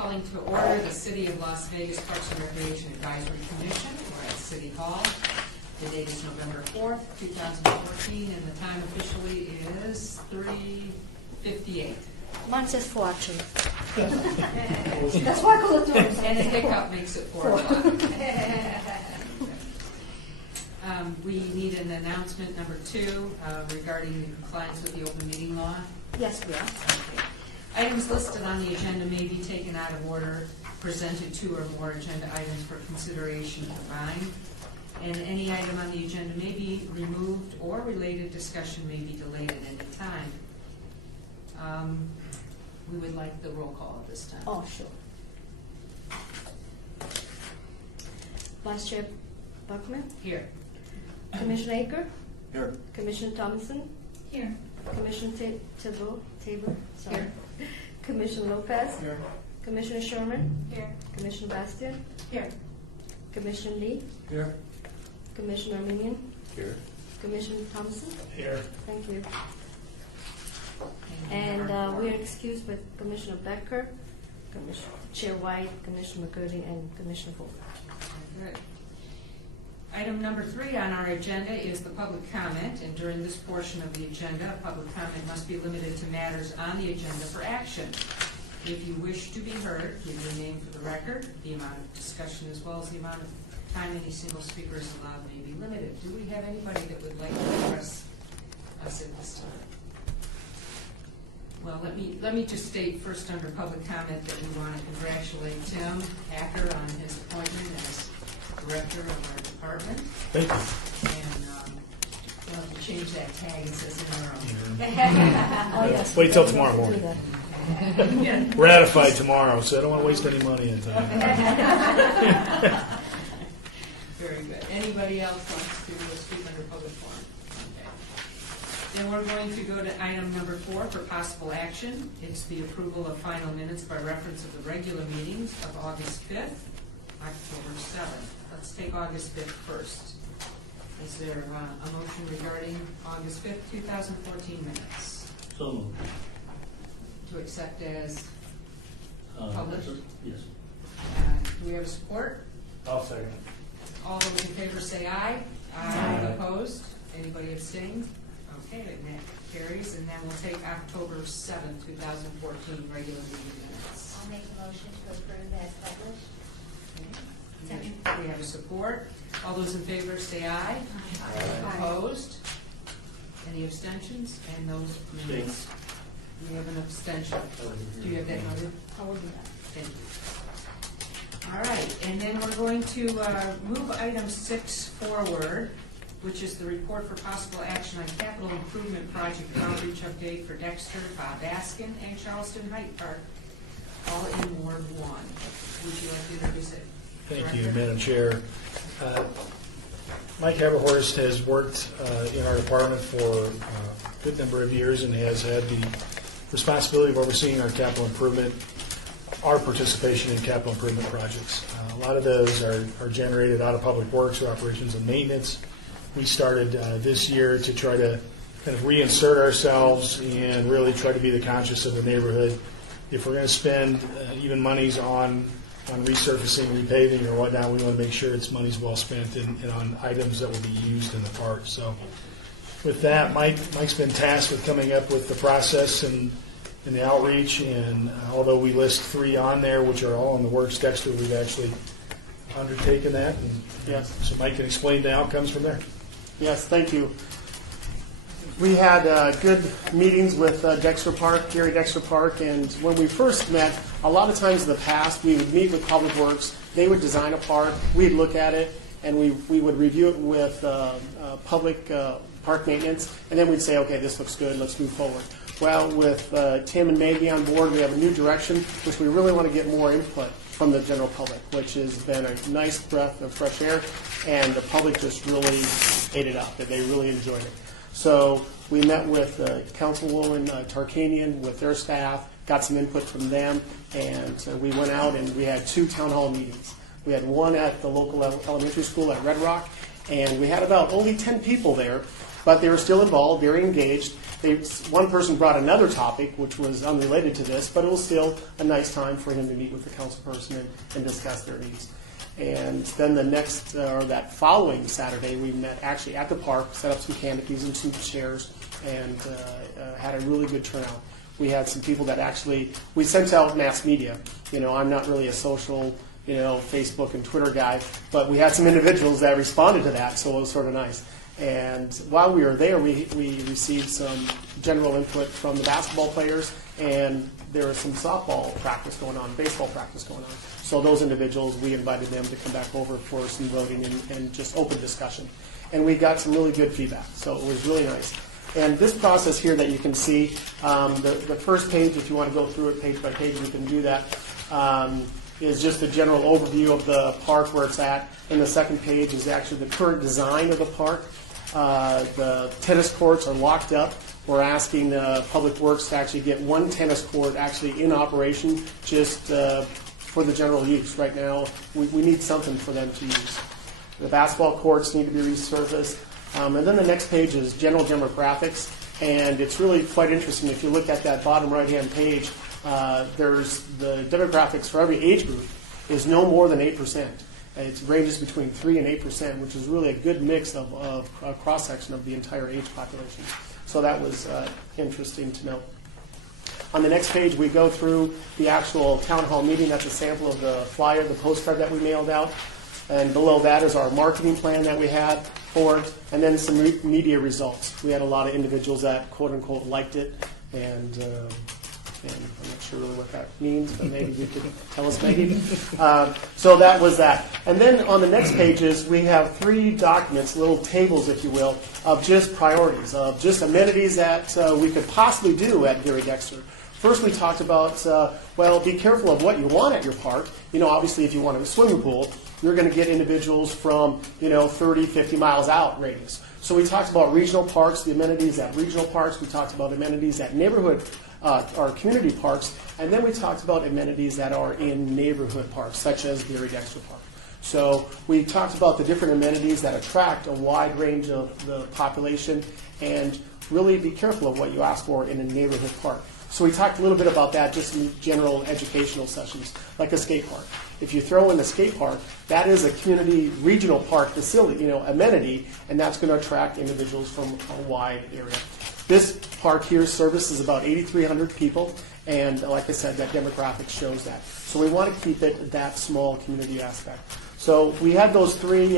calling to order the City of Las Vegas Parks and Recreation Advisory Commission. We're at City Hall. The date is November 4th, 2014, and the time officially is 3:58. Mine says 4 actually. That's why I call it doors. And the hiccup makes it 4 o'clock. We need an announcement number 2 regarding the compliance with the open meeting law. Yes, we are. Okay. Items listed on the agenda may be taken out of order, presented 2 or more agenda items for consideration combined, and any item on the agenda may be removed or related discussion may be delayed at any time. We would like the roll call at this time. Oh, sure. Vice Chair Buckman, Here. Commissioner Aker, Here. Commissioner Thomason, Here. Commissioner Tabor, sorry. Here. Commissioner Lopez, Here. Commissioner Sherman, Here. Commissioner Bastian, Here. Commissioner Lee, Here. Commissioner Armenian, Here. Commissioner Thomason. Here. Thank you. And we are excused with Commissioner Becker, Commissioner Chair White, Commissioner McCurdy, and Commissioner Ford. Good. Item number 3 on our agenda is the public comment, and during this portion of the agenda, public comment must be limited to matters on the agenda for action. If you wish to be heard, give your name for the record. The amount of discussion as well as the amount of time any single speaker is allowed may be limited. Do we have anybody that would like to address us at this time? Well, let me just state first under public comment that we want to congratulate Tim Hacker on his appointment as director of our department. Thank you. And we'll have to change that tag, it says interim. Oh, yes. Wait till tomorrow morning. Do that. Ratified tomorrow, so I don't want to waste any money and time. Very good. Anybody else wants to speak under public forum? Okay. Then we're going to go to item number 4 for possible action. It's the approval of final minutes by reference of the regular meetings of August 5th, October 7th. Let's take August 5th first. Is there a motion regarding August 5th, 2014 minutes So moved. to accept as published? Yes. Do we have support? I'll second. All those in favor say aye. Aye. Opposed? Anybody abstain? Okay, then that carries, and then we'll take October 7th, 2014 regular meeting minutes. I'll make a motion to approve as published. Okay. We have a support. All those in favor say aye. Opposed? Any abstentions? And those minutes? We have an abstention. Do you have that noted? I will do that. Thank you. All right, and then we're going to move item 6 forward, which is the report for possible action on capital improvement project outreach update for Dexter, Bob Baskin, and Charleston Heights Park, all in Ward 1. Would you like to introduce it? Thank you, Madam Chair. Mike Haberhorst has worked in our department for a good number of years and has had the responsibility of overseeing our capital improvement, our participation in capital improvement projects. A lot of those are generated out of public works or operations and maintenance. We started this year to try to kind of reinsert ourselves and really try to be the conscious of the neighborhood. If we're going to spend even monies on resurfacing, repaving, or whatnot, we want to make sure it's money's well spent and on items that will be used in the park. So with that, Mike's been tasked with coming up with the process and the outreach, and although we list 3 on there, which are all in the works, Dexter, we've actually undertaken that. And Yes. so Mike can explain the outcomes from there. Yes, thank you. We had good meetings with Dexter Park, Gary Dexter Park, and when we first met, a lot of times in the past, we would meet with Public Works. They would design a park, we'd look at it, and we would review it with public park maintenance, and then we'd say, okay, this looks good, let's move forward. Well, with Tim and Maggie on board, we have a new direction, which we really want to get more input from the general public, which has been a nice breath of fresh air, and the public just really ate it up. They really enjoyed it. So we met with Councilwoman Tarkanian with their staff, got some input from them, and we went out and we had 2 town hall meetings. We had one at the local elementary school at Red Rock, and we had about only 10 people there, but they were still involved, very engaged. One person brought another topic, which was unrelated to this, but it was still a nice time for him to meet with the council person and discuss their needs. And then the next, or that following Saturday, we met actually at the park, set up some canopies and some chairs, and had a really good turnout. We had some people that actually, we sent out mass media. I'm not really a social, Facebook and Twitter guy, but we had some individuals that responded to that, so it was sort of nice. And while we were there, we received some general input from the basketball players, and there was some softball practice going on, baseball practice going on. So those individuals, we invited them to come back over for some voting and just open discussion. And we got some really good feedback, so it was really nice. And this process here that you can see, the first page, if you want to go through it page by page, we can do that, is just a general overview of the park where it's at. And the second page is actually the current design of the park. The tennis courts are locked up. We're asking Public Works to actually get one tennis court actually in operation just for the general use. Right now, we need something for them to use. The basketball courts need to be resurfaced. And then the next page is general demographics. And it's really quite interesting. If you look at that bottom right-hand page, there's the demographics for every age group is no more than 8%. It ranges between 3 and 8%, which is really a good mix of a cross-section of the entire age population. So that was interesting to note. On the next page, we go through the actual town hall meeting. That's a sample of the flyer, the postcard that we mailed out. And below that is our marketing plan that we had for it, and then some media results. We had a lot of individuals that, quote-unquote, liked it, and I'm not sure really what that means, but maybe you could tell us, maybe. So that was that. And then on the next pages, we have 3 documents, little tables, if you will, of just priorities, of just amenities that we could possibly do at Gary Dexter. First, we talked about, be careful of what you want at your park. Obviously, if you want a swimming pool, you're going to get individuals from, 30, 50 miles out radius. So we talked about regional parks, the amenities at regional parks. We talked about amenities at neighborhood or community parks. And then we talked about amenities that are in neighborhood parks, such as Gary Dexter Park. So we talked about the different amenities that attract a wide range of the population, and really be careful of what you ask for in a neighborhood park. So we talked a little bit about that just in general educational sessions, like a skate park. If you throw in a skate park, that is a community regional park facility, amenity, and that's going to attract individuals from a wide area. This park here services about 8,300 people, and like I said, that demographic shows that. So we want to keep it that small community aspect. So we had those 3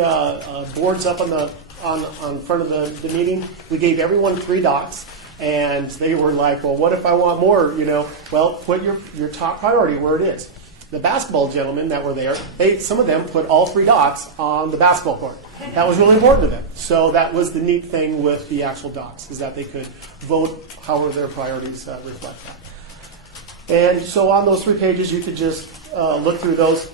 boards up on front of the meeting. We gave everyone 3 dots. And they were like, well, what if I want more? Well, put your top priority where it is. The basketball gentlemen that were there, some of them put all 3 dots on the basketball court. That was really important to them. So that was the neat thing with the actual dots, is that they could vote however their priorities reflect that. And so on those 3 pages, you could just look through those.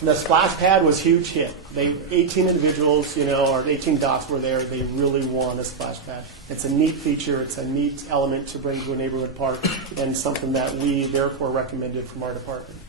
The splash pad was a huge hit. 18 individuals, or 18 dots were there. They really won a splash pad. It's a neat feature. It's a neat element to bring to a neighborhood park, and something that we therefore recommended from our department.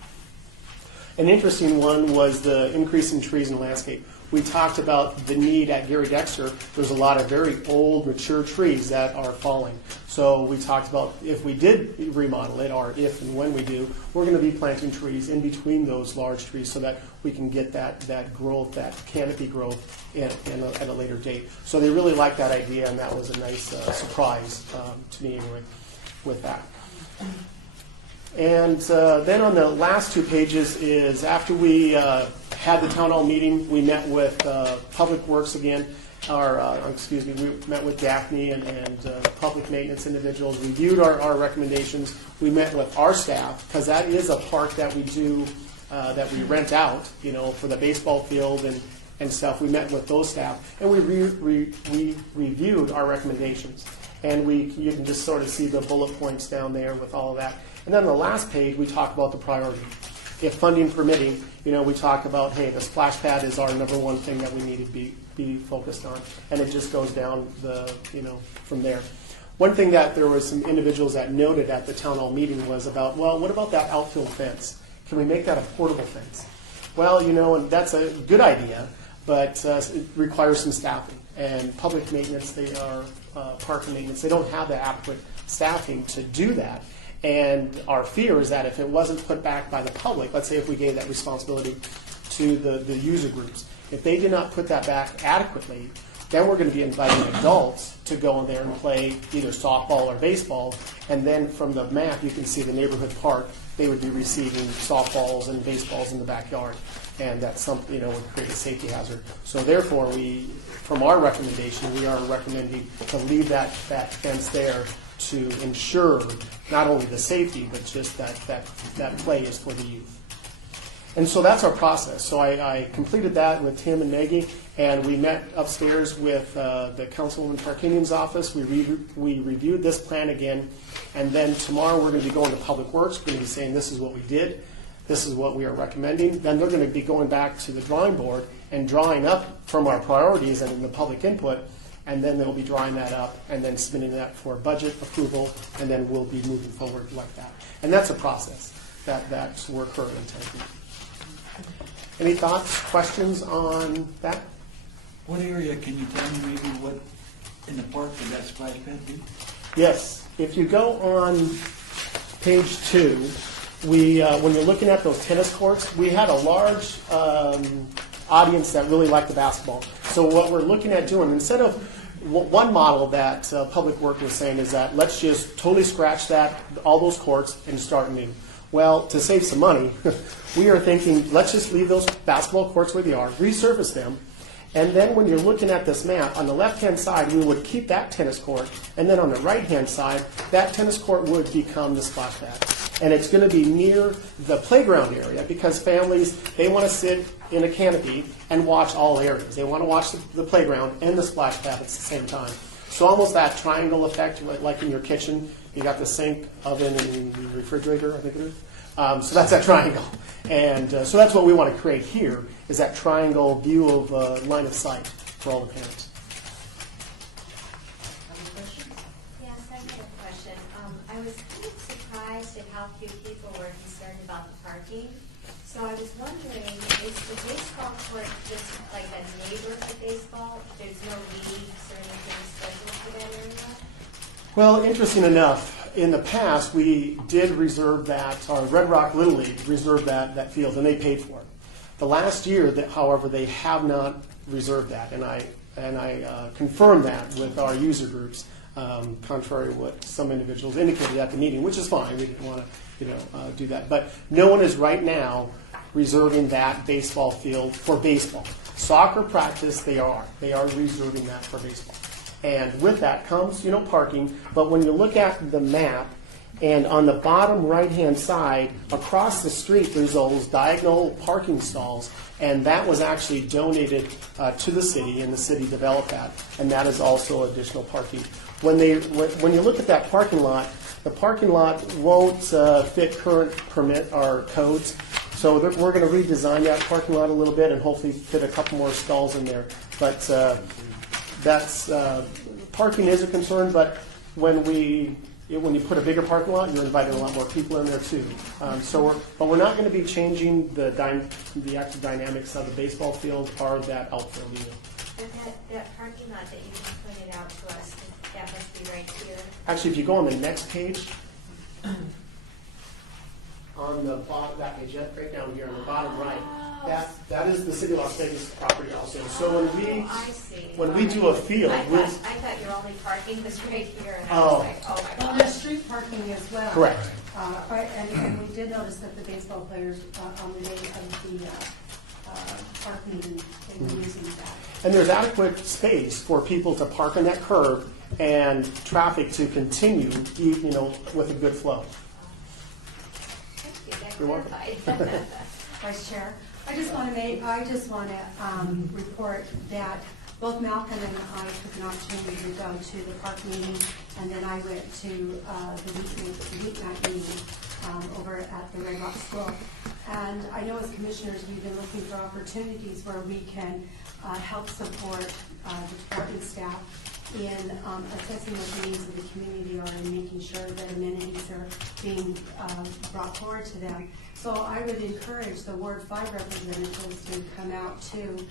An interesting one was the increase in trees and landscape. We talked about the need at Gary Dexter. There's a lot of very old, mature trees that are falling. So we talked about if we did remodel it, or if and when we do, we're going to be planting trees in between those large trees so that we can get that growth, that canopy growth at a later date. So they really liked that idea, and that was a nice surprise to me anyway with that. And then on the last 2 pages is after we had the town hall meeting, we met with Public Works again. We met with Daphne and public maintenance individuals, reviewed our recommendations. We met with our staff, because that is a park that we do, that we rent out, for the baseball field and stuff. We met with those staff, and we reviewed our recommendations. And you can just sort of see the bullet points down there with all of that. And then on the last page, we talk about the priority. If funding permitting, we talk about, hey, the splash pad is our number 1 thing that we need to be focused on. And it just goes down from there. One thing that there was some individuals that noted at the town hall meeting was about, well, what about that outfield fence? Can we make that a portable fence? Well, and that's a good idea, but it requires some staffing. And public maintenance, they are parking maintenance, they don't have the adequate staffing to do that. And our fear is that if it wasn't put back by the public, let's say if we gave that responsibility to the user groups, if they did not put that back adequately, then we're going to be inviting adults to go in there and play either softball or baseball. And then from the map, you can see the neighborhood park. They would be receiving softballs and baseballs in the backyard. And that's something, would create a safety hazard. So therefore, from our recommendation, we are recommending to leave that fence there to ensure not only the safety, but just that play is for the youth. And so that's our process. So I completed that with Tim and Maggie, and we met upstairs with the Councilwoman Tarkanian's office. We reviewed this plan again, and then tomorrow we're going to be going to Public Works. We're going to be saying this is what we did, this is what we are recommending. Then they're going to be going back to the drawing board and drawing up from our priorities and the public input, and then they'll be drawing that up and then submitting that for budget approval, and then we'll be moving forward like that. And that's a process that's we're currently taking. Any thoughts, questions on that? What area, can you tell me maybe what, in the park, did that splash pad be? Yes. If you go on page 2, when you're looking at those tennis courts, we had a large audience that really liked the basketball. So what we're looking at doing, instead of one model that Public Works was saying is that let's just totally scratch all those courts and start new. Well, to save some money, we are thinking let's just leave those basketball courts where they are, resurface them, and then when you're looking at this map, on the left-hand side, we would keep that tennis court, and then on the right-hand side, that tennis court would become the splash pad. And it's going to be near the playground area because families, they want to sit in a canopy and watch all areas. They want to watch the playground and the splash pad at the same time. So almost that triangle effect, like in your kitchen, you got the sink, oven, and the refrigerator, I think it is. So that's that triangle. And so that's what we want to create here, is that triangle view of line of sight for all the parents. Other questions? Yes, I have a question. I was kind of surprised at how few people were concerned about the parking. So I was wondering, is the baseball court just like a neighborhood baseball? There's no leagues or anything special for that area? Well, interesting enough, in the past, we did reserve that, our Red Rock Little League reserved that field, and they paid for it. The last year, however, they have not reserved that, and I confirmed that with our user groups, contrary to what some individuals indicated at the meeting, which is fine. We didn't want to, do that. But no one is right now reserving that baseball field for baseball. Soccer practice, they are reserving that for baseball. And with that comes, parking. But when you look at the map, and on the bottom right-hand side, across the street, there's those diagonal parking stalls, and that was actually donated to the city, and the city developed that, and that is also additional parking. When you look at that parking lot, the parking lot won't fit current permit or codes, so we're going to redesign that parking lot a little bit and hopefully fit a couple more stalls in there. But that's parking is a concern, but when you put a bigger parking lot, you're inviting a lot more people in there too. But we're not going to be changing the active dynamics of the baseball field or that outfield either. And that parking lot that you just pointed out to us, that must be right here. Actually, if you go on the next page, on the bottom, that page, right down here on the bottom right, that is the City of Las Vegas property also. So I see. when we do a field, I thought your only parking was right here, and I Oh. was like, oh my Well, God. there's street parking as well. correct. And we did notice that the baseball players on the day of the park meeting, they were using that. And there's adequate space for people to park on that curb and traffic to continue, with a good flow. Thank you, that You're welcome. clarified. Vice Chair, I just want to report that both Malcolm and I took an opportunity to go to the park meeting, and then I went to the weeknight meeting over at the Red Rock School. And I know as commissioners, we've been looking for opportunities where we can help support the department staff in assessing what the needs of the community are and making sure that amenities are being brought forward to them. So I would encourage the Ward 5 representatives to come out to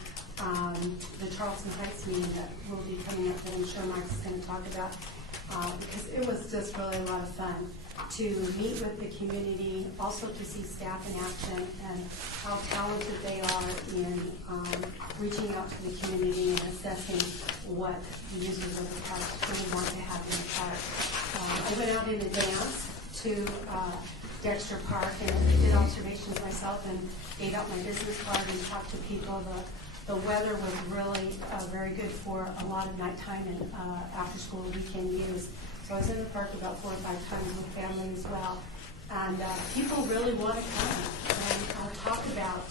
the Charleston Heights meeting that will be coming up that I'm sure Mike's going to talk about, because it was just really a lot of fun to meet with the community, also to see staff in action and how talented they are in reaching out to the community and assessing what the users of the park really want to have in the park. I went out in advance to Dexter Park and did observations myself and gave out my business card and talked to people. The weather was really very good for a lot of nighttime and after-school weekend use. So I was in the park about 4 or 5 times with family as well. And people really want to come and talk about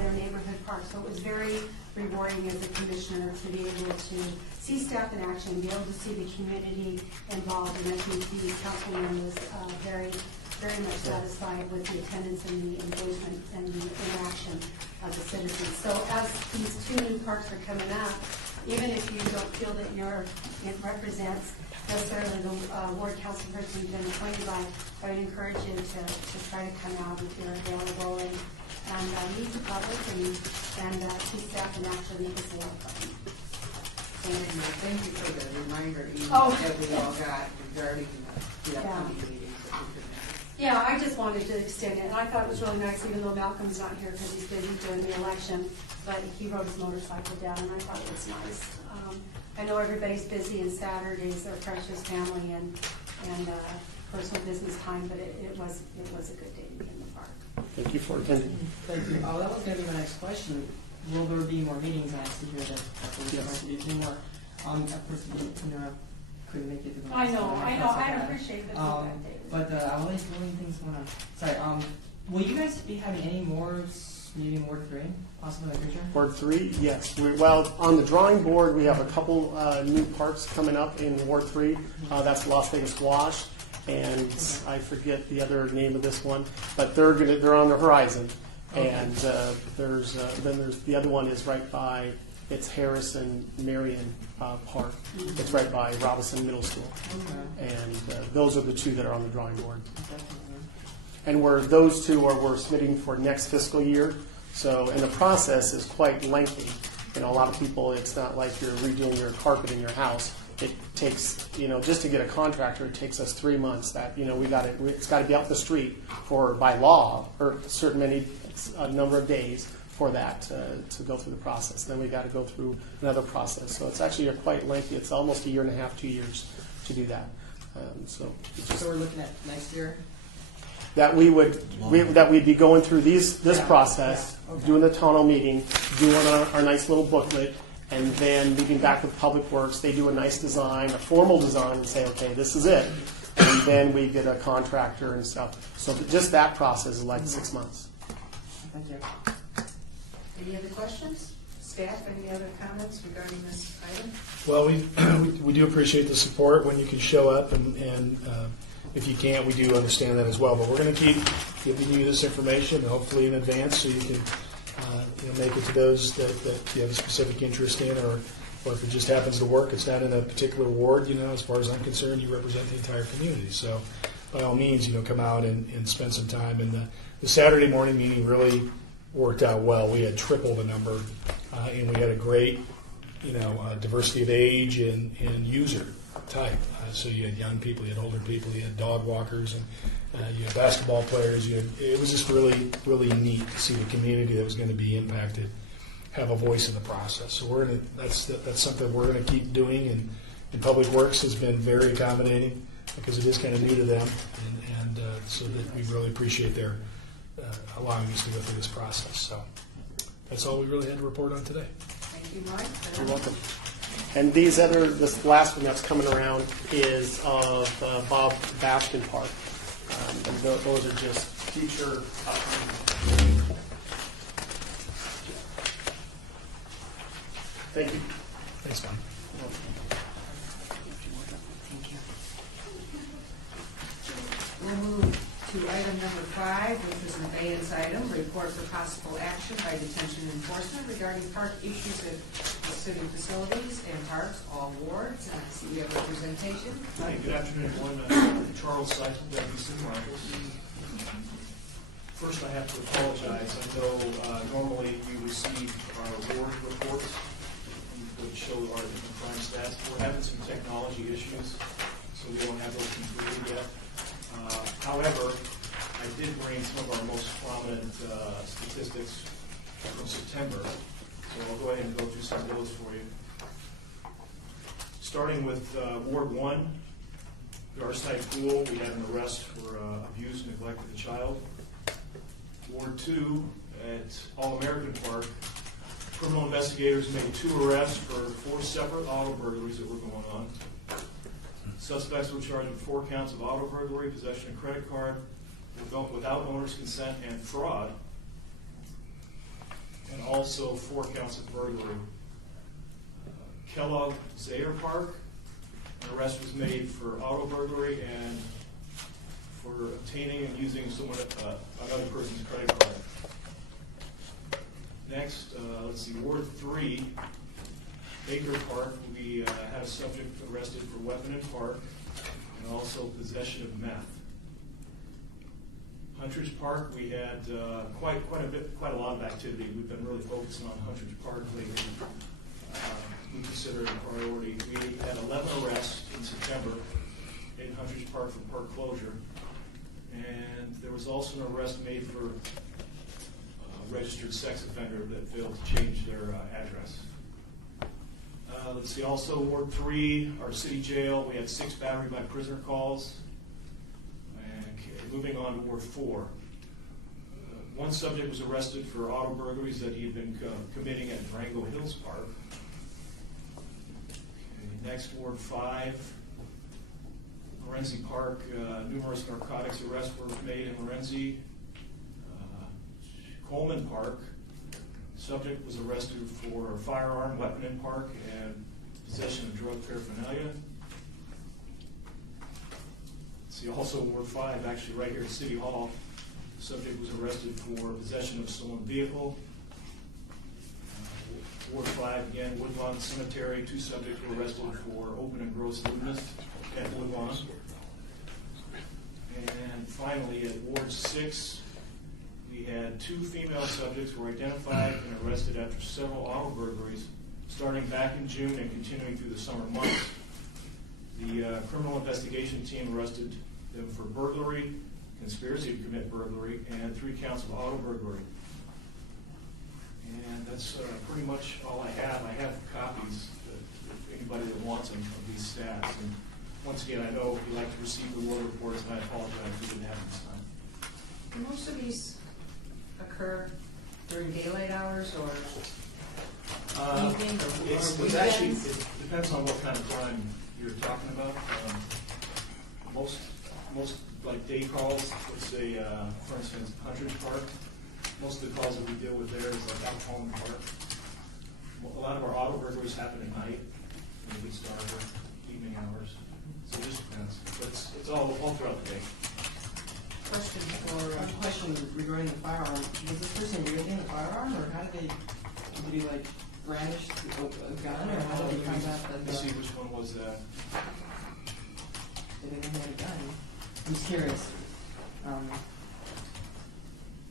their neighborhood park. So it was very rewarding as a commissioner to be able to see staff in action, be able to see the community involved. And I think the councilman was very much satisfied with the attendance and the engagement and the interaction of the citizens. So as these 2 new parks are coming up, even if you don't feel that it represents necessarily the ward council person you've been appointed by, I would encourage you to try to come out if you're available and meet the public and see staff in action. It's a lot of fun. Thank you for the reminder Oh. that we all got regarding the upcoming meetings that we could have. Yeah, I just wanted to extend it. And I thought it was really nice, even though Malcolm's not here because he's busy doing the election, but he rode his motorcycle down, and I thought it was nice. I know everybody's busy, and Saturdays are precious family and personal business time, but it was a good day to be in the park. Thank you for attending. Thank you. That was going to be my next question. Will there be more meetings? I see here that we're trying to do 2 more. A person couldn't make it to the I know. That's I okay. appreciate the feedback, David. But I will let you things going on. Sorry. Will you guys be having any more meeting Ward 3 possibly in the future? Ward 3, yes. Well, on the drawing board, we have a couple new parks coming up in Ward 3. That's Las Vegas Wash, and I forget the other name of this one, but they're on the horizon. Okay. And then there's the other one is right by, it's Harris and Marion Park. It's right by Robinson Middle School. Okay. And those are the 2 that are on the drawing board. Definitely. And those 2 we're submitting for next fiscal year. So, and the process is quite lengthy. You know, a lot of people, it's not like you're redoing your carpet in your house. It takes, just to get a contractor, it takes us 3 months. That, it's got to be out the street by law, or a number of days for that to go through the process. Then we got to go through another process. So it's actually quite lengthy. It's almost 1.5 years, 2 years to do that. So we're looking at next year? That we'd be going through this process, okay. doing the tunnel meeting, doing our nice little booklet, and then meeting back with Public Works. They do a nice design, a formal design, and say, okay, this is it. And then we get a contractor and stuff. So just that process is like 6 months. Thank you. Any other questions? Staff, any other comments regarding this item? Well, we do appreciate the support when you can show up, and if you can't, we do understand that as well. But we're going to keep giving you this information, hopefully in advance, so you can make it to those that you have a specific interest in, or if it just happens to work, it's not in a particular ward. As far as I'm concerned, you represent the entire community. So, by all means, come out and spend some time. And the Saturday morning meeting really worked out well. We had triple the number, and we had a great, diversity of age and user type. So you had young people, you had older people, you had dog walkers, and you had basketball players. It was just really, really neat to see the community that was going to be impacted have a voice in the process. So that's something we're going to keep doing, and Public Works has been very accommodating because it is kind of new to them, and so that we really appreciate their allowing us to go through this process. So that's all we really had to report on today. Thank you, Mike. You're welcome. And this last one that's coming around is of Bob Baskin Park. And those are just future. Thank you. Thanks, Mike. We'll move to item number 5, which is an abeyance item, report for possible action by detention enforcement regarding park issues at the city facilities and parks, all wards, and I see we have representation. Hi, good afternoon, everyone. Charles Seifel, Deputy City Marshal. First, I have to apologize. I know normally you receive our award reports, which show our different crime stats. We're having some technology issues, so we don't have those completed yet. However, I did bring some of our most prominent statistics from September, so I'll go ahead and go through some of those for you. Starting with Ward 1, Garside Pool, we had an arrest for abuse and neglect of a child. Ward 2, at All-American Park, criminal investigators made 2 arrests for 4 separate auto burglaries that were going on. Suspects were charged with 4 counts of auto burglary, possession of credit card without owner's consent, and fraud, and also 4 counts of burglary. Kellogg Zaire Park, an arrest was made for auto burglary and for obtaining and using another person's credit card. Next, let's see, Ward 3, Baker Park, we had a subject arrested for weapon in park and also possession of meth. Huntridge Park, we had quite a lot of activity. We've been really focusing on Huntridge Park lately. We consider it a priority. We had 11 arrests in September in Huntridge Park for park closure. And there was also an arrest made for a registered sex offender that failed to change their address. Let's see, also Ward 3, our city jail, we had 6 battery by prisoner calls. And moving on to Ward 4. One subject was arrested for auto burglaries that he had been committing at Durango Hills Park. Next, Ward 5, Lorenzi Park, numerous narcotics arrests were made in Lorenzi. Coleman Park, subject was arrested for a firearm, weapon in park, and possession of drug paraphernalia. See, also Ward 5, actually right here at City Hall, the subject was arrested for possession of stolen vehicle. Ward 5, again, Woodlawn Cemetery, 2 subjects were arrested for open and gross lewdness at Woodlawn. And finally, at Ward 6, we had 2 female subjects who were identified and arrested after several auto burglaries, starting back in June and continuing through the summer months. The criminal investigation team arrested them for burglary, conspiracy to commit burglary, and 3 counts of auto burglary. And that's pretty much all I have. I have copies, if anybody that wants them, of these stats. And once again, I know you like to receive the award reports, and I apologize we didn't have them this time. Do most of these occur during daylight hours or evening or It's actually, weekends? it depends on what kind of crime you're talking about. Most like day calls, let's say, for instance, Huntridge Park, most of the calls that we deal with there is like out Coleman Park. A lot of our auto burglaries happen at night, when it gets darker, evening hours. So it just depends. But it's all throughout the day. Question for, Question regarding the firearm. Was this person wielding a firearm, or how did he like brandish a gun, or how did he find out Let me that see which one was that. they didn't have a gun? I'm just curious.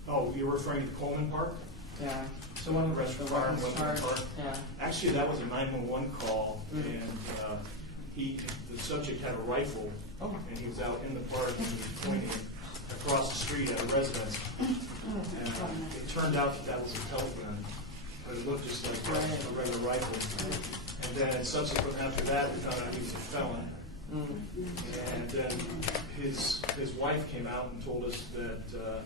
Oh, you're referring to Coleman Park? Yeah. So one of Arrest for the firearm, weapons weapon in charge. park. Yeah. Actually, that was a 911 call, Mhm. and the subject had a rifle, Oh. and he was out in the park, and he was pointing across the street at a residence. And it turned out that was a pellet gun, but it looked just like a regular rifle. And then subsequent after that, we found out he was a felon. Mm. And then his wife came out and told us that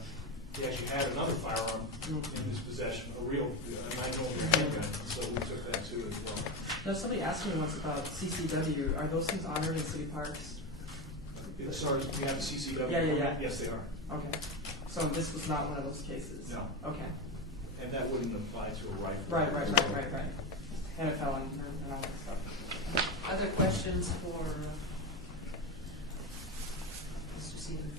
he actually had another firearm in his possession, a 9mm handgun, so we took that too as well. Now, somebody asked me once about CCW. Are those things honored in city parks? As far as we have the CCW? Yeah. Yes, they are. Okay. So this was not one of those cases? No. Okay. And that wouldn't apply to a rifle. Right. And a felon and all that stuff. other questions for Mr. Seaman?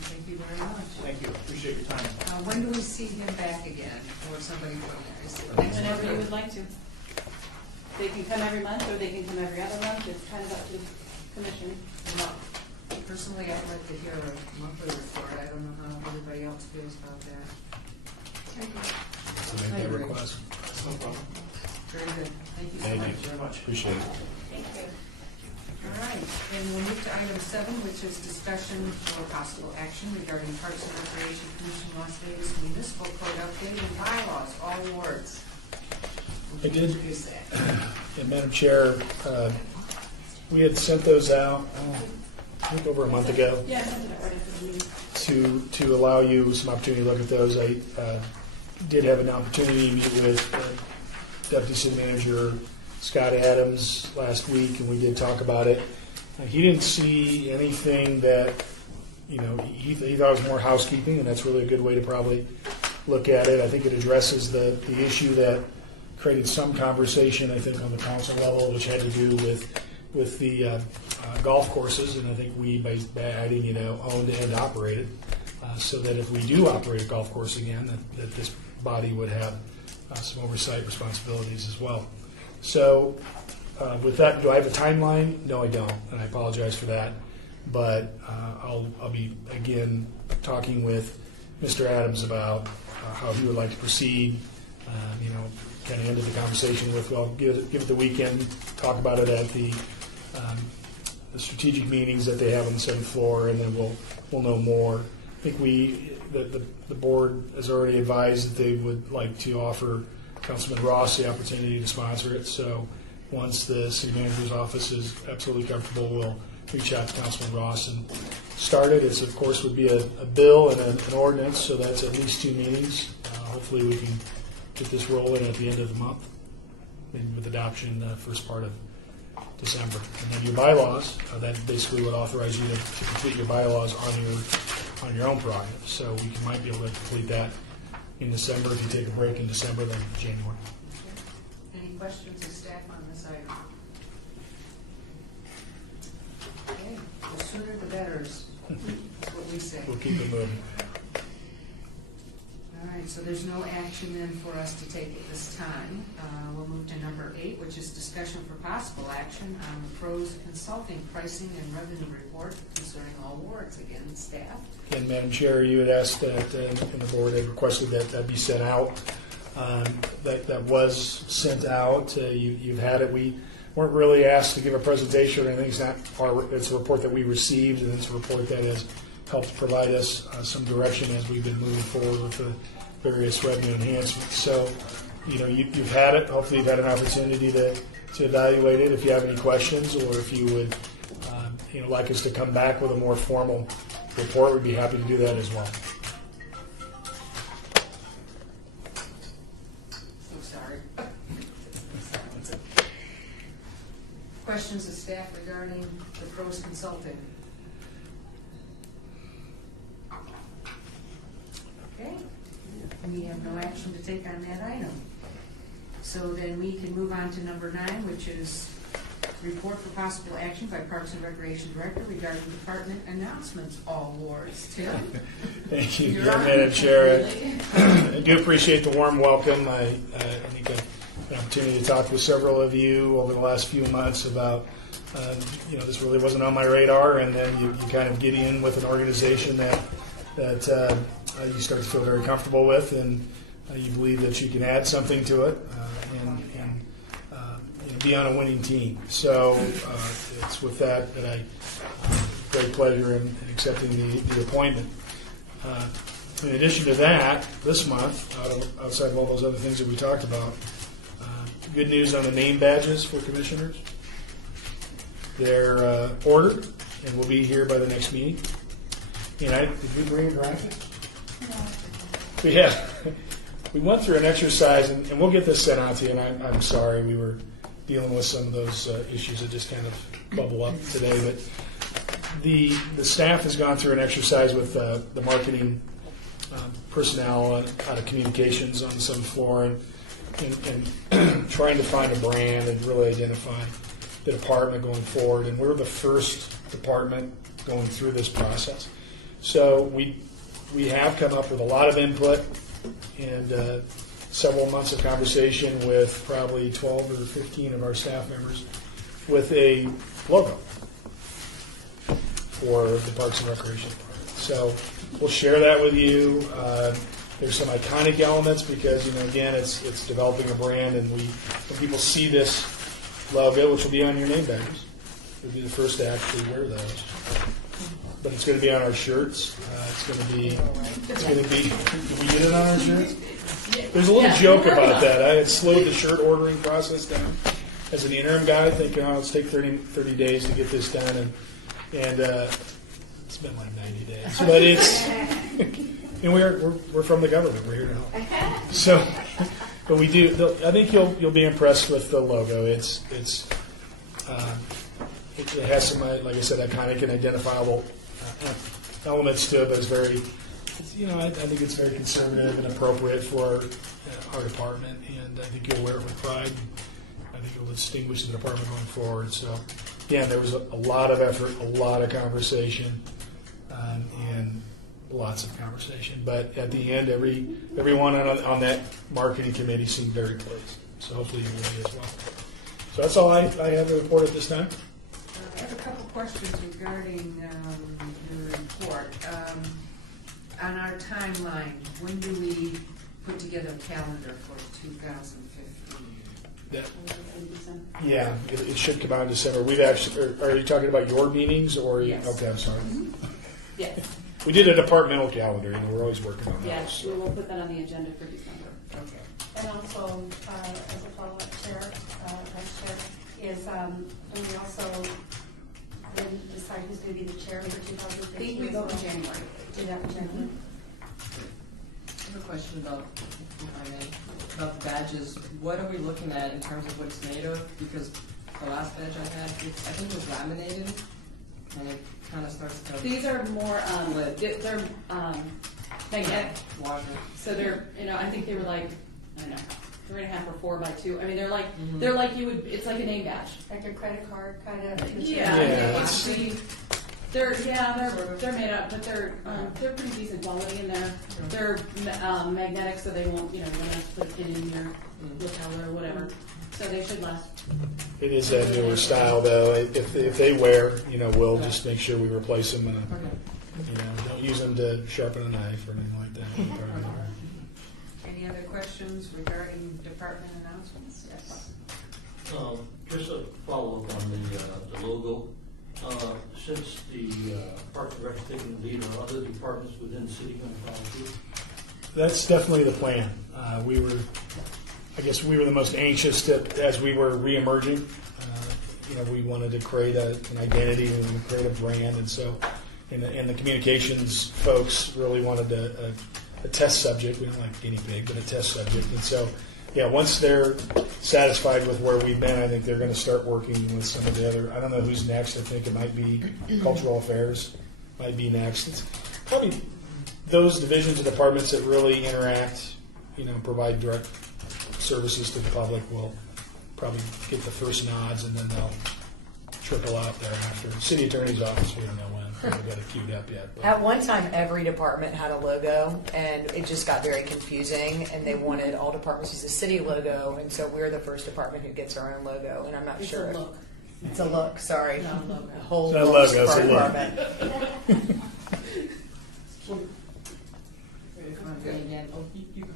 Thank you very much. Thank you. Appreciate appreciate your time. When do we see him back again, or somebody from there? Is it next Whenever you month? would like to. They can come every month, or they can come every other month. It's kind of up to the commission. No. Personally, I'd like to hear a monthly report. I don't know how everybody else feels about that. So make that request. That's no problem. Very good. Thank you so Thank much. you. Very much. Appreciate it. Thank you. All right, and we'll move to item 7, which is discussion or possible action regarding Parks and Recreation Commission Las Vegas Municipal Code update and bylaws, all wards. I did. Introduce that. And Madam Chair, we had sent those out, I think over a month ago, Yeah, I have it ready for the meeting. to allow you some opportunity to look at those. I did have an opportunity to meet with Deputy City Manager Scott Adams last week, and we did talk about it. He didn't see anything that, he thought it was more housekeeping, and that's really a good way to probably look at it. I think it addresses the issue that created some conversation, I think, on the council level, which had to do with the golf courses, and I think we, by adding, owned and operated, so that if we do operate a golf course again, that this body would have some oversight responsibilities as well. So with that, do I have a timeline? No, I don't, and I apologize for that. But I'll be, again, talking with Mr. Adams about how he would like to proceed. Kind of ended the conversation with, well, give it the weekend, talk about it at the strategic meetings that they have on the 7th floor, and then we'll know more. I think the board has already advised that they would like to offer Councilman Ross the opportunity to sponsor it. So once the city manager's office is absolutely comfortable, we'll reach out to Councilman Ross and start it. It, of course, would be a bill and an ordinance, so that's at least 2 meetings. Hopefully we can get this rolling at the end of the month, maybe with adoption the first part of December. And then your bylaws, that basically would authorize you to complete your bylaws on your own prerogative. So we might be able to complete that in December. If you take a break in December, then January. Any questions of staff on this item? Okay, the sooner the better is what we say. We'll keep it moving. All right, so there's no action then for us to take at this time. We'll move to number 8, which is discussion for possible action on the pros consulting pricing and revenue report concerning all wards. Again, staff. And Madam Chair, you had asked that, and the board had requested that be sent out. That was sent out. You've had it. We weren't really asked to give a presentation or anything. It's a report that we received, and it's a report that has helped provide us some direction as we've been moving forward with the various revenue enhancements. So, you've had it. Hopefully you've had an opportunity to evaluate it. If you have any questions, or if you would like us to come back with a more formal report, we'd be happy to do that as well. So sorry. Questions of staff regarding the pros consulting? Okay, we have no action to take on that item. So then we can move on to number 9, which is report for possible action by Parks and Recreation Director regarding department announcements, all wards. Tim? Thank you, You're on. Madam Chair. I do appreciate the warm welcome. I think I've had an opportunity to talk with several of you over the last few months about, this really wasn't on my radar, and then you kind of get in with an organization that you start to feel very comfortable with, and you believe that you can add something to it and be on a winning team. So it's with that I great pleasure in accepting the appointment. In addition to that, this month, outside of all those other things that we talked about, good news on the name badges for commissioners. They're ordered and will be here by the next meeting. Did you bring a graphic? No. Yeah. We went through an exercise, and we'll get this sent out to you, and I'm sorry, we were dealing with some of those issues that just kind of bubble up today, but the staff has gone through an exercise with the marketing personnel out of communications on the 7th floor, and trying to find a brand and really identify the department going forward. And we're the first department going through this process. So we We have come up with a lot of input and several months of conversation with probably 12 or 15 of our staff members with a logo for the Parks and Recreation Department. So we'll share that with you. There's some iconic elements because, again, it's developing a brand, and when people see this logo, which will be on your name badges, we'll be the first to actually wear those. But it's going to be on our shirts. It's going to be. Did we get it on our shirts? There's a little joke about that. I had slowed the shirt ordering process down as an interim guy, thinking, let's take 30 days to get this done, and it's been like 90 days. But it's, and we're from the government. We're here to help. So, but we do. I think you'll be impressed with the logo. It has some, like I said, iconic and identifiable elements to it, but it's very, I think it's very conservative and appropriate for our department, and I think you'll wear it with pride. I think it'll distinguish the department going forward. So, again, there was a lot of effort, a lot of conversation, and lots of conversation. But at the end, everyone on that marketing committee seemed very pleased. So hopefully you will be as well. So that's all I have to report at this time. I have a couple questions regarding your report. On our timeline, when do we put together a calendar for 2015? Yeah, it should come out in December. We've actually, are you talking about your meetings or? Yes. Okay, I'm sorry. Yes, We did a departmental calendar, we're always working on yes, those. we will put that on the agenda for December. Okay. And also, as a follow-up, Chair, Vice Chair, is, and we also then decide who's going to be the chair for 2015. I think we vote in January. Do that in January. I have a question about, if I may, about the badges. What are we looking at in terms of what it's made of? Because the last badge I had, I think it was laminated, and it kind of starts to These are more, they're magnetic. water. So they're, I think they were like, I don't know, 3.5 or 4 by 2. I mean, they're like it's like a name badge. Like a credit card, kind of. Yeah, Yeah, they're made up, but they're pretty decent quality in there. They're magnetic, so they won't, you don't have to put it in your lapel or whatever. So they should last. It is that newer style, though. If they wear, we'll just make sure we replace them. Don't use them to sharpen a knife or anything like that. Any other questions regarding department announcements? Yes. Just a follow-up on the logo. Since the Parks and Rec is taking the lead, are other departments within the city going to follow through? That's definitely the plan. We were the most anxious as we were re-emerging. We wanted to create an identity and create a brand, and so, and the communications folks really wanted a test subject. We don't like guinea pig, but a test subject. And so, once they're satisfied with where we've been, I think they're going to start working with some of the other. I don't know who's next. I think it might be Cultural Affairs might be next. It's probably those divisions and departments that really interact, provide direct services to the public will probably get the first nods, and then they'll trickle out thereafter. City Attorney's Office, we don't know when. We haven't got it queued up yet. But. At one time, every department had a logo, and it just got very confusing, and they wanted all departments to use the city logo, and so we're the first department who gets our own logo, and I'm not sure. It's a look. It's a look, sorry. Not a logo. A whole It's not a look logo, it's for a look. department. Again, you go.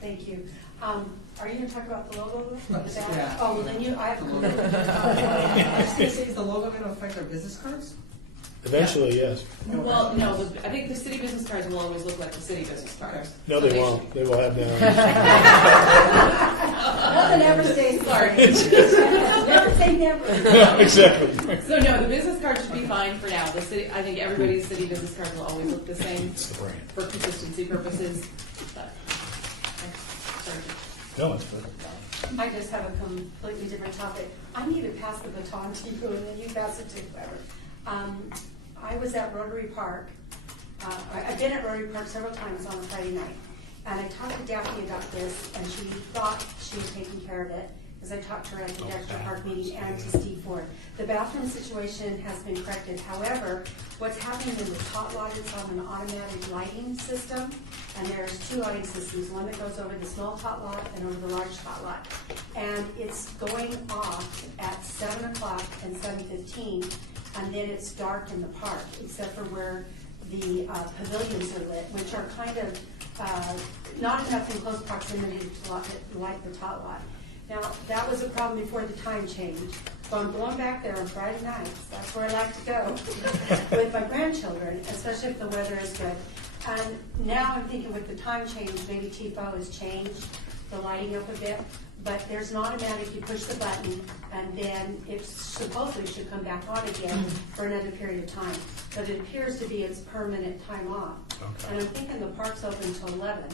Thank you. Are you going to talk about the logo? Yeah. Oh, well, then I have a clue. I was going to say, is the logo going to affect our business cards? Eventually, yes. Well, no, I think the city business cards will always look like the city business cards. No, So they won't. They will have their own. Nothing ever stays the Sorry. same. Never say never. Exactly. So no, the business card should be fine for now. The city, I think everybody's city business cards will always look the same It's the brand. for consistency purposes. But, sorry. No, it's perfect. I just have a completely different topic. I need to pass the baton to you, and then you pass it to whoever. I was at Rotary Park. I've been at Rotary Park several times on a Friday night, and I talked to Daphne about this, and she thought she was taking care of it. as I talked to her at the Dexter Park meeting, and to Steve Ford. The bathroom situation has been corrected. However, what's happening in the tot lot is on an automatic lighting system, and there's two lighting systems, one that goes over the small tot lot and over the large tot lot. And it's going off at 7 o'clock and 7:15, and then it's dark in the park, except for where the pavilions are lit, which are kind of not enough in close proximity to light the tot lot. Now, that was a problem before the time change. So I'm going back there on Friday nights. That's where I like to go with my grandchildren, especially if the weather is good. And now I'm thinking with the time change, maybe TIFO has changed the lighting up a bit. But there's an automatic, you push the button, and then it supposedly should come back on again for another period of time. But it appears to be its permanent time off. Okay. And I'm thinking the park's open until 11.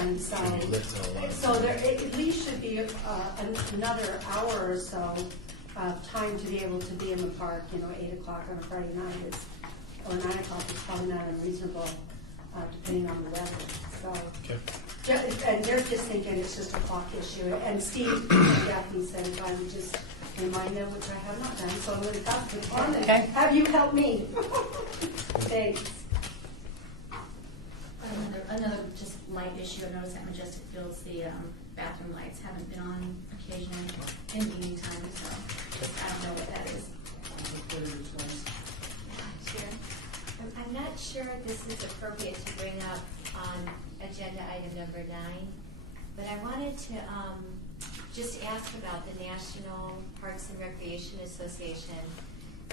And so, Should be lit till 11. so there at least should be another hour or so of time to be able to be in the park. 8 o'clock on a Friday night is, or 9 o'clock is probably not unreasonable, depending on the weather. So, and they're just thinking it's just a clock issue. And Steve and Daphne said if I would just remind them, which I have not done, so I'm going to talk to them and have you help me. Thanks. Another just light issue. I noticed at Majestic Fields the bathroom lights haven't been on occasionally in meeting time, so I don't know what that is. Chair, I'm not sure this is appropriate to bring up on agenda item number 9, but I wanted to just ask about the National Parks and Recreation Association.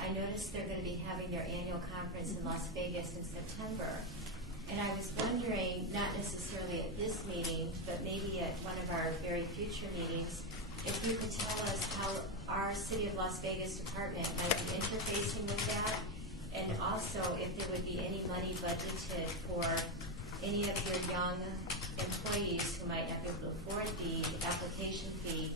I noticed they're going to be having their annual conference in Las Vegas in September. And I was wondering, not necessarily at this meeting, but maybe at one of our very future meetings, if you could tell us how our City of Las Vegas department might be interfacing with that, and also if there would be any money budgeted for any of your young employees who might not be able to afford the application fee,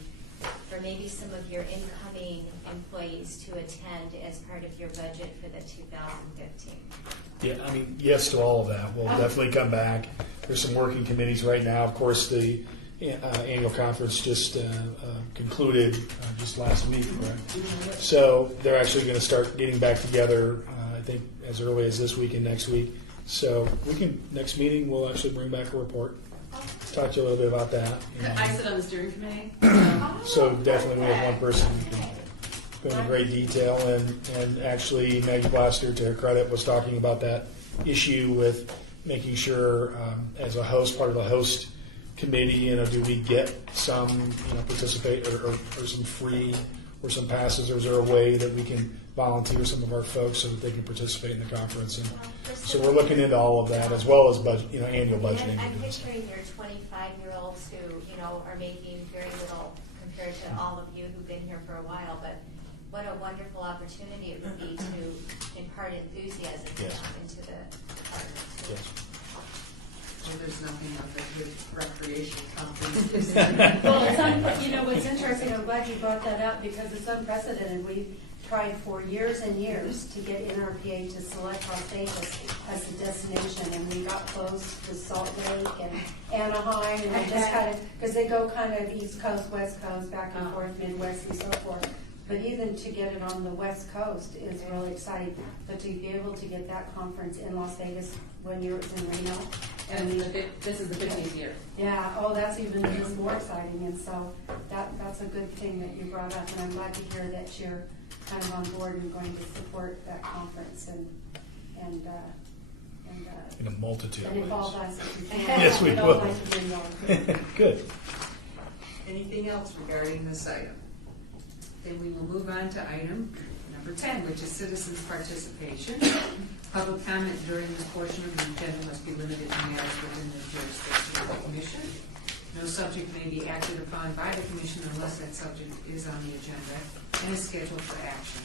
for maybe some of your incoming employees to attend as part of your budget for the 2015. Yeah, I mean, yes to all of that. We'll definitely come back. There's some working committees right now. Of course, the annual conference just concluded just last week, right? So they're actually going to start getting back together, I think, as early as this week and next week. So we can, next meeting, we'll actually bring back a report. Talk to you a little bit about that. I sit on the steering committee. So definitely we have one person going into great detail, and actually Maggie Blaster, to her credit, was talking about that issue with making sure as a host, part of the host committee, do we get some participate or some free or some passes, or is there a way that we can volunteer some of our folks so that they can participate in the conference? And so we're looking into all of that, as well as budget, annual budgeting. I'm picturing your 25-year-olds who, are making very little compared to all of you who've been here for a while, but what a wonderful opportunity it would be to impart enthusiasm into the department. Yes. Well, there's nothing like a good recreation conference. Well, what's interesting, I'm glad you brought that up because it's unprecedented. We've tried for years and years to get NRPA to select Las Vegas as a destination, and we got close to Salt Lake and Anaheim, and we just kind of, because they go kind of East Coast, West Coast, back and forth, Midwest, and so forth. But even to get it on the West Coast is really exciting. But to be able to get that conference in Las Vegas when you're in Reno. And this is the 15th year. Yeah, that's even just more exciting. And so that's a good thing that you brought up. And I'm glad to hear that you're kind of on board and going to support that conference and In a multitude of and ways. involve us if you can. Yes, we We'd all will. like to be involved. Good. Anything else regarding this item? Then we will move on to item number 10, which is citizens' participation. Public comment during this portion of the agenda must be limited to matters within the jurisdiction of the commission. No subject may be acted upon by the commission unless that subject is on the agenda and is scheduled for action.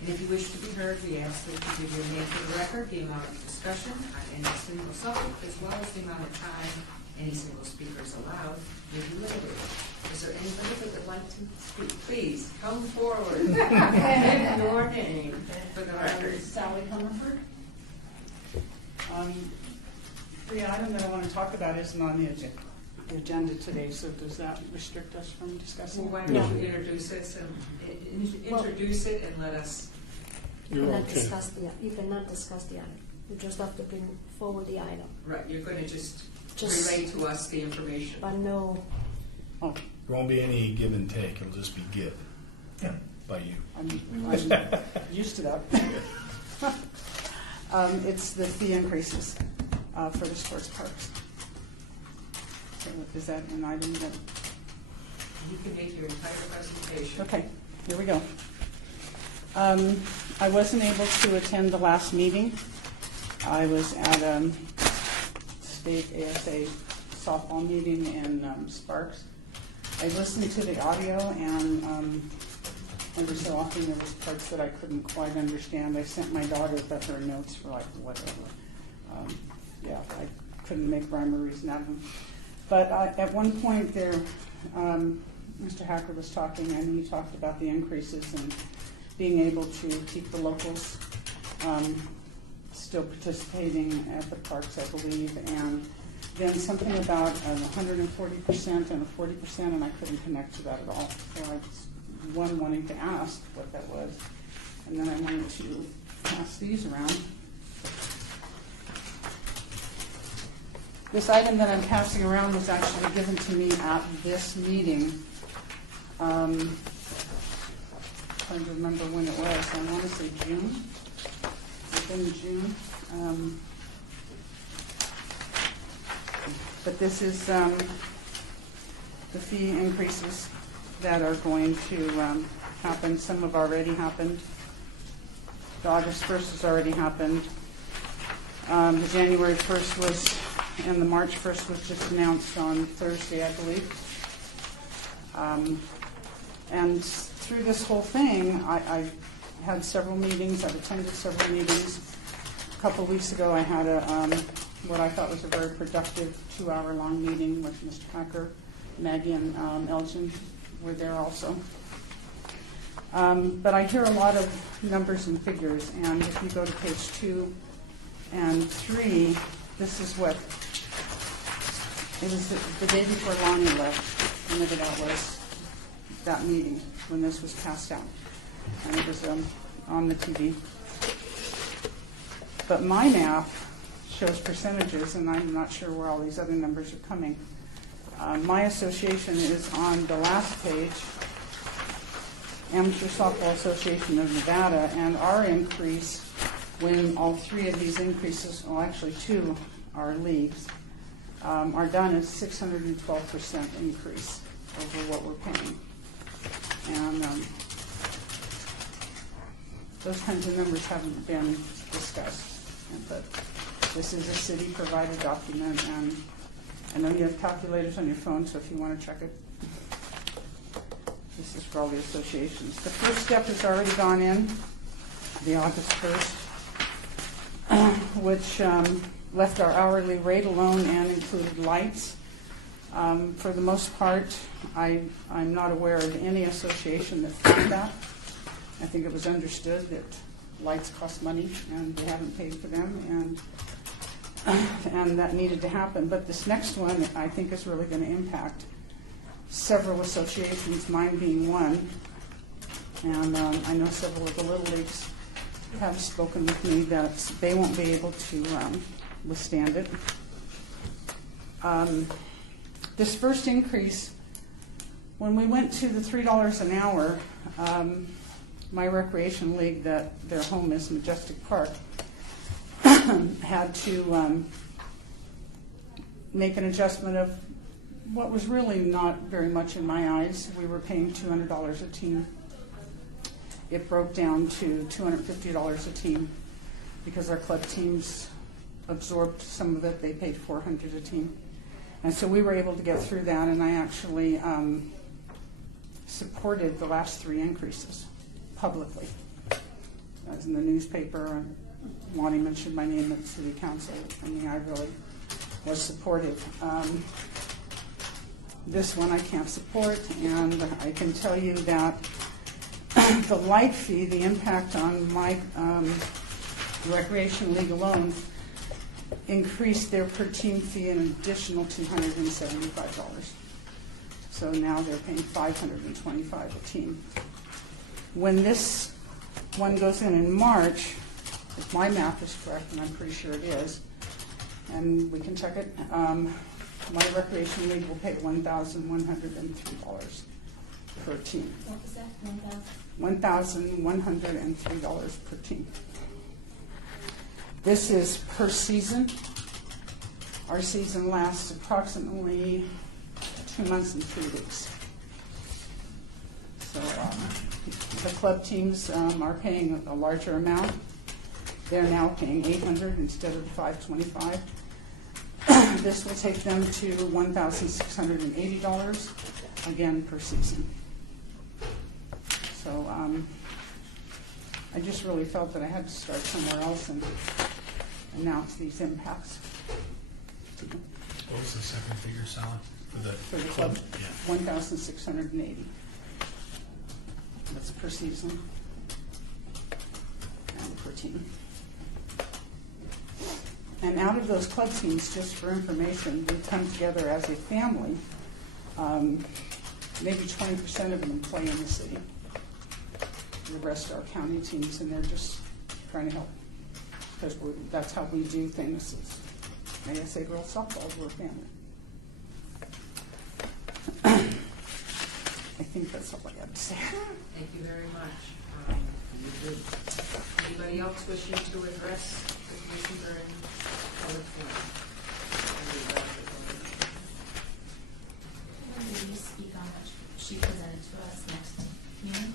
And if you wish to be heard, we ask that you give your name for the record, the amount of discussion on any single subject, as well as the amount of time any single speaker is allowed may be limited. Is there anybody that would like to speak? Please come forward and your name for the record. Sally Comerford. The item that I want to talk about isn't on the agenda. the agenda today, so does that restrict us from discussing? Well, why it? don't you introduce it, introduce it and let us, You're cannot okay. discuss you cannot discuss the item. You just have to bring forward the item. right, you're gonna just Just- relay to us the information. But no, Oh, There won't be any give and take, it'll just be give by you. I'm used to that. It's the fee increases for the sports parks. So is that an item that, You can make your entire presentation. okay, here we go. I wasn't able to attend the last meeting. I was at a state ASA softball meeting in Sparks. I listened to the audio, and every so often there was parts that I couldn't quite understand. I sent my daughter, but her notes were like, whatever. Yeah, I couldn't make rhyme or reason out of them. But at one point there, Mr. Hacker was talking, and he talked about the increases and being able to keep the locals still participating at the parks, I believe, and then something about 140% and a 40%, and I couldn't connect to that at all. So I was wanting to ask what that was, and then I wanted to pass these around. This item that I'm passing around was actually given to me at this meeting. Trying to remember when it was. I want to say June. Within June. But this is the fee increases that are going to happen. Some have already happened. The August 1st has already happened. The January 1st was, and the March 1st was just announced on Thursday, I believe. And through this whole thing, I had several meetings. I've attended several meetings. A couple of weeks ago, I had what I thought was a very productive 2-hour-long meeting with Mr. Hacker. Maggie and Elgin were there also. But I hear a lot of numbers and figures, and if you go to page 2 and 3, this is what, it was the day before Lonnie left, whenever that was, that meeting, when this was passed out. And it was on the TV. But my math shows percentages, and I'm not sure where all these other numbers are coming. My association is on the last page, Amateur Softball Association of Nevada, and our increase, when all 3 of these increases, well actually 2 are leagues, are done is 612% increase over what we're paying. And those kinds of numbers haven't been discussed. But this is a city-provided document, and I know you have calculators on your phone, so if you want to check it, this is for all the associations. The first step has already gone in, the August 1st, which left our hourly rate alone and included lights. For the most part, I'm not aware of any association that did that. I think it was understood that lights cost money and they haven't paid for them, and that needed to happen. But this next one, I think, is really going to impact several associations, mine being one. And I know several of the Little Leagues have spoken with me that they won't be able to withstand it. This first increase, when we went to the $3 an hour, my recreation league, that their home is Majestic Park, had to make an adjustment of what was really not very much in my eyes. We were paying $200 a team. It broke down to $250 a team because our club teams absorbed some of it. They paid $400 a team. And so we were able to get through that, and I actually supported the last 3 increases publicly. I was in the newspaper, and Lonnie mentioned my name at the city council. I mean, I really was supportive. This one I can't support, and I can tell you that the light fee, the impact on my recreation league alone, increased their per team fee an additional $275. So now they're paying $525 a team. When this one goes in March, if my math is correct, and I'm pretty sure it is, and we can check it, my recreation league will pay $1,103 per team. What was that, 1,000? $1,103 per team. This is per season. Our season lasts approximately 2 months and 3 weeks. So the club teams are paying a larger amount. They're now paying $800 instead of $525. This will take them to $1,680 again per season. So I just really felt that I had to start somewhere else and announce these impacts. What was the second figure, Sally, For the club, 1,680. That's per season and per team. And out of those club teams, just for information, we come together as a family. Maybe 20% of them play in the city. The rest are county teams, and they're just trying to help. Because that's how we do things. ASA girls softball, we're a family. I think that's all I have to say. Thank you very much. Anybody else wishing to address the commission during public forum? Will you speak on what she presented to us next meeting?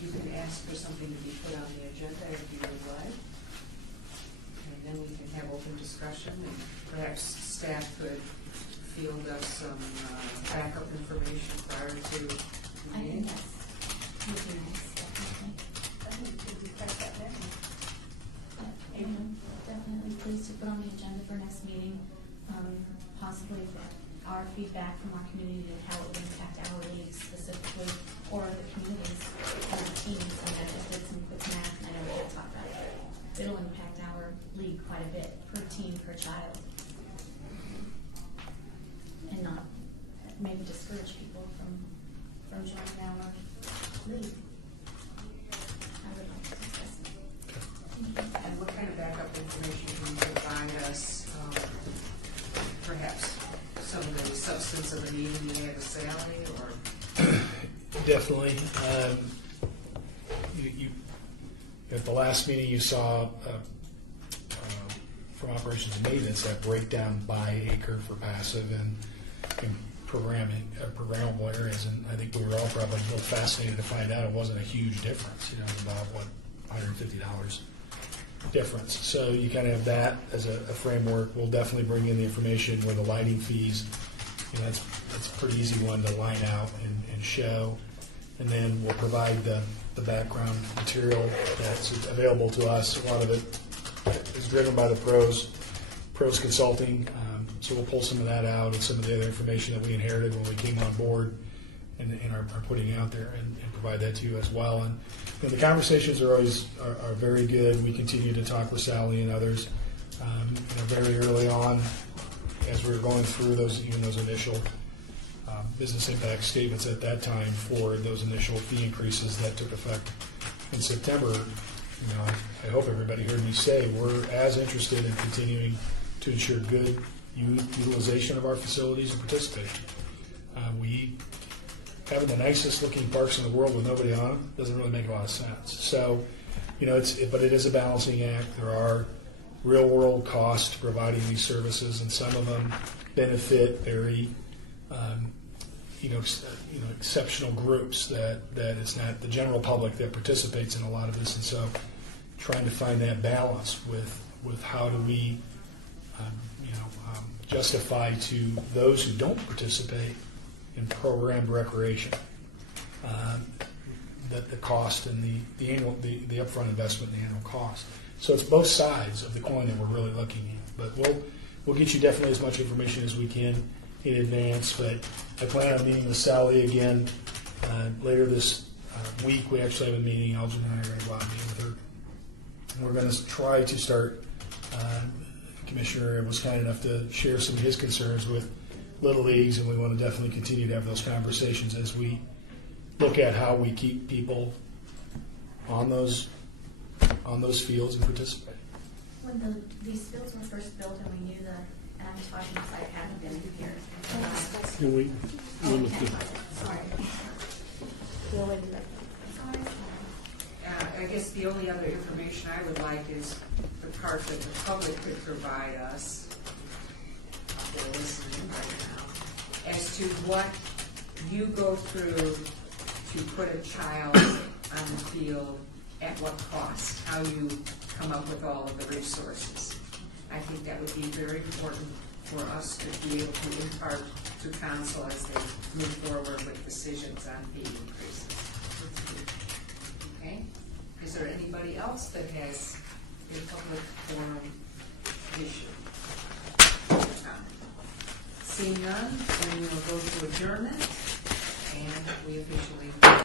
You can ask for something to be put on the agenda if you would like. And then we can have open discussion, and perhaps staff could field us some backup information prior to the I meeting. think that's would be nice, definitely. Definitely pleased to put on the agenda for next meeting, possibly our feedback from our community and how it would impact our league specifically, or the communities and the teams. I mean, I just did some quick math, and I know we had talked about it. It'll impact our league quite a bit per team, per child, and not maybe discourage people from joining our league. I would like to discuss it. And what kind of backup information can you provide us? Perhaps some of the substance of the meeting, you have a Sally, or? Definitely. You at the last meeting, you saw from operations and maintenance that breakdown by acre for passive and programmable areas, and I think we were all probably a little fascinated to find out it wasn't a huge difference. It was about $150 difference. So you kind of have that as a framework. We'll definitely bring in the information where the lighting fees. That's a pretty easy one to line out and show. And then we'll provide the background material that's available to us. A lot of it is driven by the pros consulting. So we'll pull some of that out and some of the other information that we inherited when we came on board and are putting out there and provide that to you as well. And the conversations are always are very good. We continue to talk with Sally and others. Very early on, as we were going through those initial business impact statements at that time for those initial fee increases that took effect in September, I hope everybody heard me say we're as interested in continuing to ensure good utilization of our facilities and participation. We having the nicest looking parks in the world with nobody on them doesn't really make a lot of sense. So, but it is a balancing act. There are real world costs to providing these services, and some of them benefit very, exceptional groups that it's not the general public that participates in a lot of this, and so trying to find that balance with how do we, justify to those who don't participate in programmed recreation that the cost and the annual the upfront investment and the annual cost. So it's both sides of the coin that we're really looking at. But we'll get you definitely as much information as we can in advance. But I plan on meeting with Sally again later this week. We actually have a meeting. Elgin and I are going to go out and meet with her. And we're going to try to start Commissioner was kind enough to share some of his concerns with Little Leagues, and we want to definitely continue to have those conversations as we look at how we keep people on those fields and participate. When these fields were first built and we knew and I'm talking because I haven't been here. Can we? Sorry. I guess the only other information I would like is the part that the public could provide us, if they're listening right now, as to what you go through to put a child on the field, at what cost, how you come up with all of the resources. I think that would be very important for us to be able to impart to council as they move forward with decisions on fee increases. Okay? Is there anybody else that has a public forum issue? Seeing none, then we will go to adjournment, and we officially